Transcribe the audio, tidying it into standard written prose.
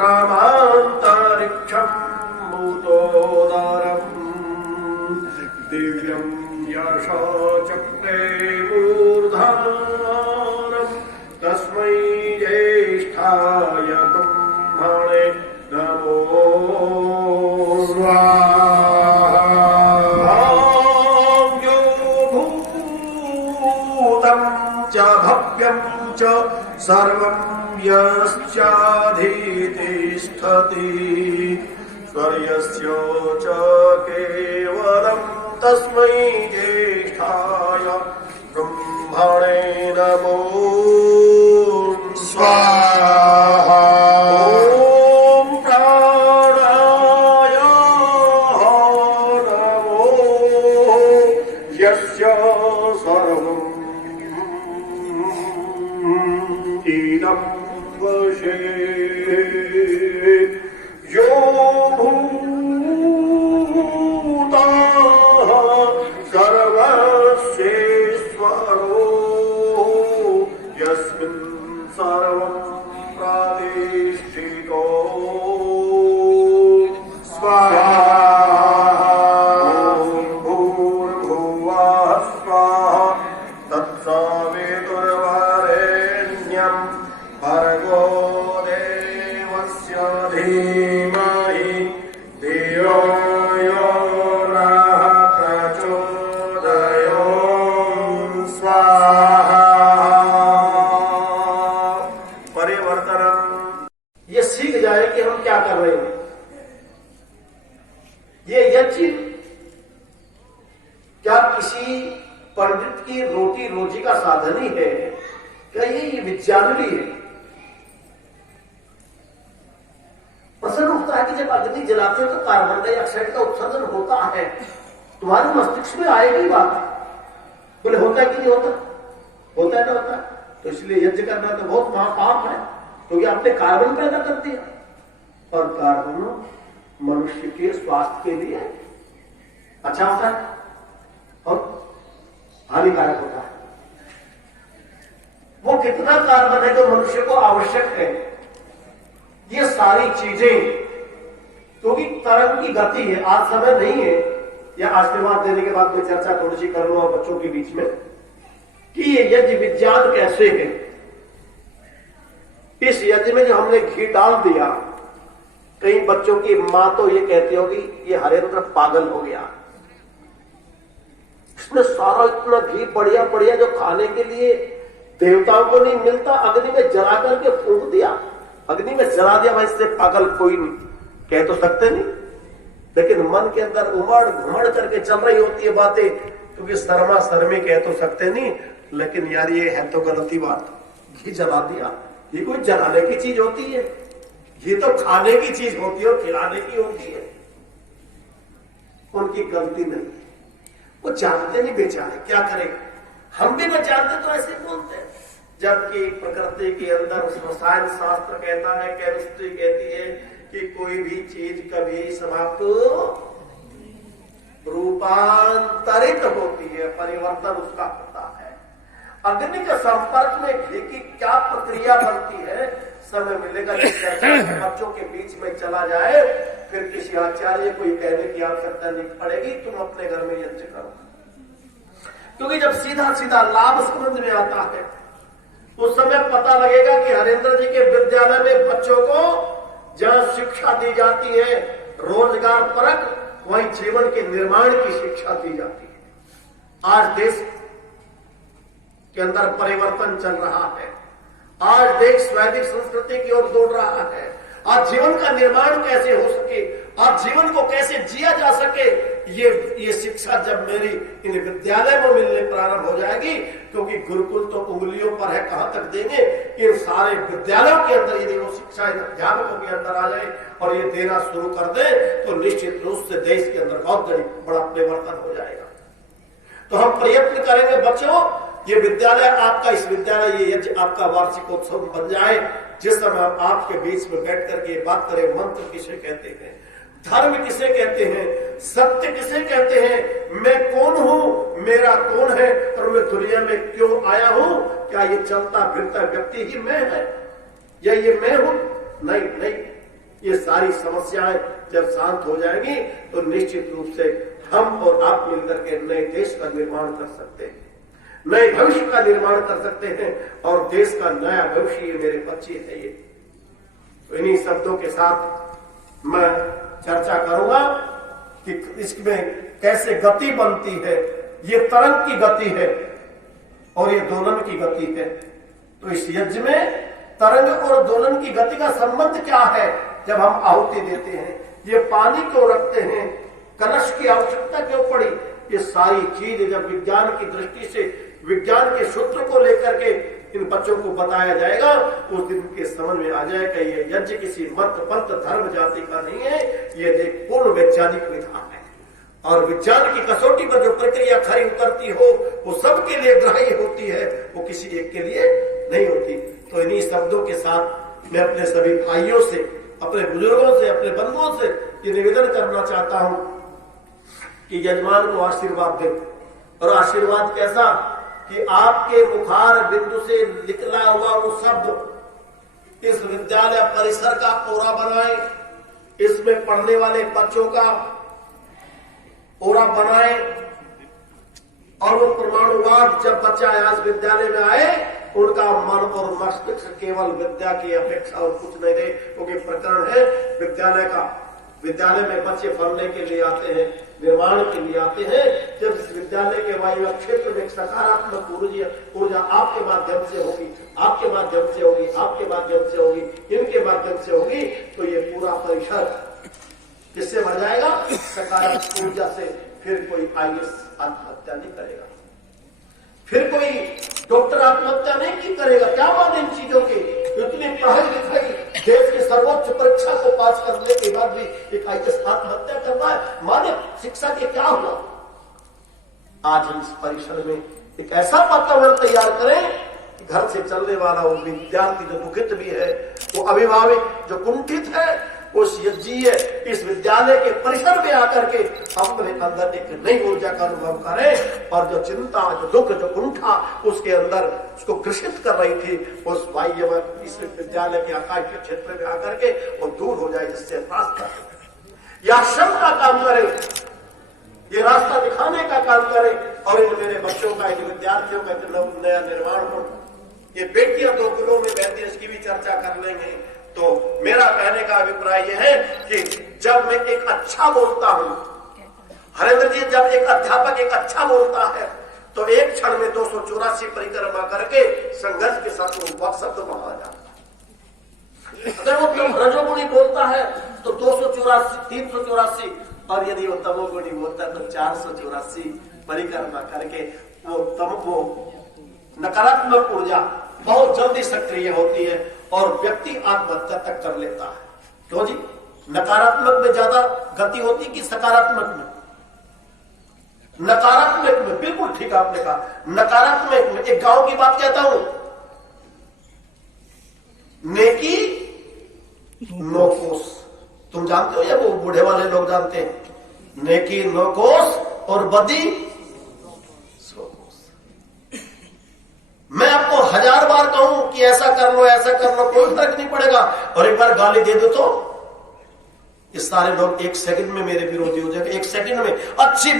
प्रामान्तरिक्षं भूतोदरं दिव्यं यशचक्रे मूर्धन्यं तस्मै ज्येष्ठाय ब्रह्मणे नमो स्वाहा। यो भूतं च भव्यं च सर्वं यश्चाधितिष्ठति स्वर्यस्य च केवलं तस्मै ज्येष्ठाय ब्रह्मणे नमो स्वाहा। ॐ प्राणाय नमो यस्य सर्वं इदं वशे यो भूतः सर्वस्येश्वरो यस्मिन् सर्वं प्रातिष्ठितो स्वाहा। ॐ भूर्भुवः स्वाहा तत्सवितुर्वरेण्यं भर्गो देवस्य धीमहि धियो यो नः प्रचोदयात् स्वाहा। परिवर्तन ये सीख जाए कि हम क्या कर रहे हैं। ये यज्ञ क्या किसी पंडित की रोटी रोजी का साधन ही है? क्या ये विद्यालय है? प्रश्न उठता है कि जब अग्नि जलाते हो तो कार्बन डाइऑक्साइड का उत्सर्जन होता है, तुम्हारे मस्तिष्क में आएगी बात। बोले होता है कि नहीं होता? होता है ना होता है। तो इसलिए यज्ञ करना तो बहुत महापाप है, क्योंकि आपने कार्बन पैदा कर दिया, और कार्बन मनुष्य के स्वास्थ्य के लिए अच्छा होता है और हानिकारक होता है। वो कितना कार्बन है जो मनुष्य को आवश्यक है, ये सारी चीजें, क्योंकि तरंग की गति है। आज समय नहीं है, या आशीर्वाद देने के बाद मैं चर्चा थोड़ी सी कर लूंगा बच्चों के बीच में कि ये यज्ञ विज्ञान कैसे है। इस यज्ञ में जो हमने घी डाल दिया, कई बच्चों की मां तो ये कहती होगी ये हरेंद्र पागल हो गया, इसमें सारा इतना घी बढ़िया बढ़िया जो खाने के लिए देवताओं को नहीं मिलता, अग्नि में जला करके फूंक दिया, अग्नि में जला दिया। भाई इससे पागल कोई नहीं कह तो सकते नहीं, लेकिन मन के अंदर उमड़ घुमड़ करके चल रही होती है बातें, क्योंकि शर्मा शर्मी कह तो सकते नहीं, लेकिन यार ये है तो गलती बात। घी जला दिया, ये कोई जलाने की चीज होती है? ये तो खाने की चीज होती है और खिलाने की होती है। उनकी गलती नहीं है, वो जानते नहीं बेचारे, क्या करें। हम भी न जानते तो ऐसे बोलते हैं, जबकि प्रकृति के अंदर रसायन शास्त्र कहता है, केमिस्ट्री कहती है कि कोई भी चीज कभी समाप्त रूपांतरित होती है, परिवर्तन उसका होता है। अग्नि के संपर्क में घी की क्या प्रक्रिया बनती है, समय मिलेगा कि बच्चों के बीच में चला जाए, फिर किसी आचार्य को कहने की आवश्यकता नहीं पड़ेगी, तुम अपने घर में यज्ञ करो। क्योंकि जब सीधा सीधा लाभ समझ में आता है, उस समय पता लगेगा कि हरेंद्र जी के विद्यालय में बच्चों को जहां शिक्षा दी जाती है रोजगार परक, वहीं जीवन के निर्माण की शिक्षा दी जाती है। आज देश के अंदर परिवर्तन चल रहा है, आज देश वैदिक संस्कृति की ओर दौड़ रहा है। आज जीवन का निर्माण कैसे हो सके, आज जीवन को कैसे जिया जा सके, ये शिक्षा जब मेरी इन विद्यालय में मिलने प्रारंभ हो जाएगी, क्योंकि गुरुकुल तो उंगलियों पर है, कहां तक देंगे। इन सारे विद्यालयों के अंदर यदि वो शिक्षा इन अध्यापकों के अंदर आ जाए और ये देना शुरू कर दे, तो निश्चित रूप से देश के अंदर बहुत बड़ा परिवर्तन हो जाएगा। तो हम प्रयत्न करेंगे बच्चों, ये विद्यालय आपका, इस विद्यालय ये यज्ञ आपका वार्षिकोत्सव बन जाए, जिस समय हम आपके बीच में बैठ करके बात करें, मंत्र किसे कहते हैं, धर्म किसे कहते हैं, सत्य किसे कहते हैं, मैं कौन हूं, मेरा कौन है और मैं दुनिया में क्यों आया हूं। क्या ये चलता फिरता व्यक्ति ही मैं है, या ये मैं हूं? नहीं नहीं, ये सारी समस्याएं जब शांत हो जाएंगी तो निश्चित रूप से हम और आप मिलकर के नए देश का निर्माण कर सकते हैं, नए भविष्य का निर्माण कर सकते हैं और देश का नया भविष्य ये मेरे बच्चे है। ये तो इन्हीं शब्दों के साथ मैं चर्चा करूंगा कि इसमें कैसे गति बनती है। ये तरंग की गति है और ये दोलन की गति है। तो इस यज्ञ में तरंग और दोलन की गति का संबंध क्या है? जब हम आहुति देते हैं, ये पानी क्यों रखते हैं, कलश की आवश्यकता क्यों पड़ी, ये सारी चीज जब विज्ञान की दृष्टि से विज्ञान के सूत्र को लेकर के इन बच्चों को बताया जाएगा, उस दिन के समझ में आ जाएगा ये यज्ञ किसी मत पंथ धर्म जाति का नहीं है, ये एक पूर्ण वैज्ञानिक विधान है। और विज्ञान की कसौटी पर जो प्रक्रिया खरी उतरती हो वो सबके लिए ग्राह्य होती है, वो किसी एक के लिए नहीं होती। तो इन्हीं शब्दों के साथ मैं अपने सभी भाइयों से, अपने बुजुर्गों से, अपने बंधुओं से ये निवेदन करना चाहता हूं कि यजमान को आशीर्वाद दें। और आशीर्वाद कैसा कि आपके मुखार बिंदु से निकला हुआ वो शब्द इस विद्यालय परिसर का ओरा बनाए, इसमें पढ़ने वाले बच्चों का ओरा बनाए और वो परमाणुवाद जब बच्चा आज विद्यालय में आए उनका मन और मस्तिष्क केवल विद्या की अपेक्षा और कुछ नहीं रहे। क्योंकि प्रकरण है विद्यालय का, विद्यालय में बच्चे पढ़ने के लिए आते हैं, निर्माण के लिए आते हैं। जब इस विद्यालय के वायु क्षेत्र में एक सकारात्मक ऊर्जा आपके माध्यम से होगी, आपके माध्यम से होगी, आपके माध्यम से होगी, इनके माध्यम से होगी, तो ये पूरा परिसर किससे भर जाएगा? सकारात्मक ऊर्जा से। फिर कोई IAS आत्महत्या नहीं करेगा, फिर कोई डॉक्टर आत्महत्या नहीं करेगा। क्या माने इन चीजों के? इतनी पढ़ाई लिखाई देश की सर्वोच्च परीक्षा को पास करने के बाद भी एक IAS आत्महत्या कर रहा है, माने शिक्षा के क्या हुआ? आज हम इस परिसर में एक ऐसा वातावरण तैयार करें कि घर से चलने वाला वो विद्यार्थी जो दुखित भी है, वो अभिभावक जो कुंठित है, उस यज्ञीय इस विद्यालय के परिसर में आकर के अपने अंदर एक नई ऊर्जा का अनुभव करें और जो चिंता, जो दुख, जो कुंठा उसके अंदर उसको ग्रसित कर रही थी, उस बाह्य इस विद्यालय के आकाश के क्षेत्र में आकर के वो दूर हो जाए, जिससे रास्ता या श्रम का काम करे, ये रास्ता दिखाने का काम करे और इन मेरे बच्चों का, इन विद्यार्थियों का नया निर्माण हो। ये बेटियां 2 किलो में बहती है, इसकी भी चर्चा कर लेंगे। तो मेरा कहने का अभिप्राय यह है कि जब मैं एक अच्छा बोलता हूं, हरेंद्र जी, जब एक अध्यापक एक अच्छा बोलता है तो एक क्षण में 284 परिक्रमा करके संघर्ष के साथ वो शब्द बाहर जाता है। अगर वो रजोगुणी बोलता है तो 284, 384, और यदि वो तमोगुणी बोलता है तो 484 परिक्रमा करके वो नकारात्मक ऊर्जा बहुत जल्दी सक्रिय होती है और व्यक्ति आत्महत्या तक कर लेता है। क्यों जी? नकारात्मक में ज्यादा गति होती कि सकारात्मक में? नकारात्मक में, बिल्कुल ठीक आपने कहा, नकारात्मक में। एक गांव की बात कहता हूं, नेकी नो कोस, तुम जानते हो या वो बूढ़े वाले लोग जानते हैं? नेकी नो कोस और बदी सो कोस। मैं आपको 1000 बार कहूं कि ऐसा कर लो, ऐसा कर लो, कोई फर्क नहीं पड़ेगा, और एक बार गाली दे दो तो ये सारे लोग 1 सेकंड में मेरे विरोधी हो जाएंगे। 1 सेकंड में अच्छी